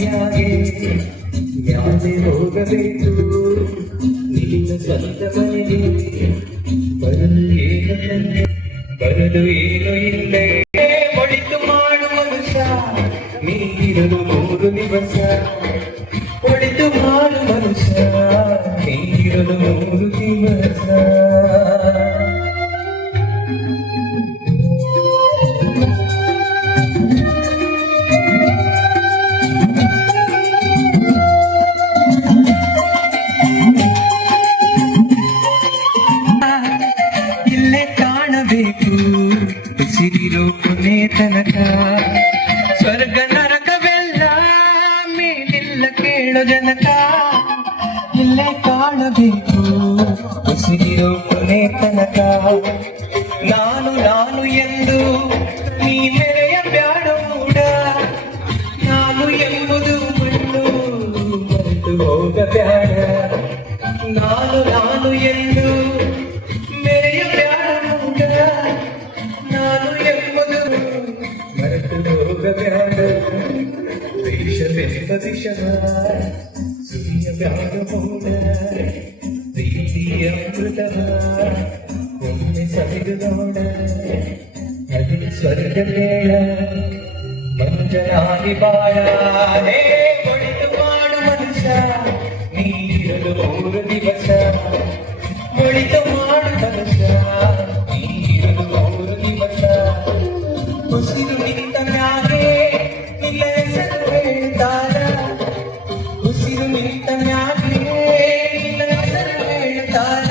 ಮನೆಯಾಗೆ ಯಾಕೆ ಹೋಗಬೇಕು ನಿನ್ನ ಸ್ವಂತ ಮನೆಗೆ ಬರಲು ಏನು ಇಲ್ಲೇ ಒಳಿತು ಮಾಡು ಮನುಷ್ಯ ನೀರಲು 3 ದಿವಸ ಒಳಿತು ಮಾಡು ಮನುಷ್ಯ ನೀರಲು 3 ದಿವಸ ಉಸಿರಿರೋ ಕೊನೆ ತನಕ ಸ್ವರ್ಗ ನರಕವೆಲ್ಲ ಮೇಲಿಲ್ಲ ಕೇಳೋ ಜನಕ ಇಲ್ಲೇ ಕಾಣಬೇಕು ಉಸಿರಿರೋ ಕೊನೆ ತನಕ ನಾನು ನಾನು ಎಂದು ನೀ ಮೆರೆಯ ಬ್ಯಾಡ ಮೂಡ ನಾನು ಎಂಬುದು ಮಣ್ಣು ಮರೆತು ಹೋಗ ಬ್ಯಾಡ ನಾನು ನಾನು ಎಂದು ಮೆರೆಯ ಬ್ಯಾಡ ಮೂಡ ನಾನು ಎಂಬುದು ಮರೆತು ಹೋಗಬ್ಯಾಡ ದೇಶವೆಂಬ ದಿಶನ ಸುರಿಯ ಬ್ಯಾಡ ಮೂಡ ಪ್ರೀತಿಯ ಅಮೃತವ ಒಮ್ಮೆ ಸವಿದು ನೋಡ ಅದೇ ಸ್ವರ್ಗ ಬೇಡ ಮಂಜನಾಗಿ ಬಾಳ ಒಳಿತು ಮಾಡು ಮನುಷ್ಯ ನೀರಲು 3 ದಿವಸ ಒಳಿತು ಮಾಡು ಮನುಷ್ಯ ನೀರಲು 3 ದಿವಸ ಉಸಿರು ನಿಂತ ಮ್ಯಾಗೆ ನಿನ್ನ ಹೆಸರು ಹೇಳ್ತಾರ ಉಸಿರು ನಿಂತ ಮ್ಯಾಗೆ ನಿನ್ನ ಹೆಸರು ಹೇಳ್ತಾರ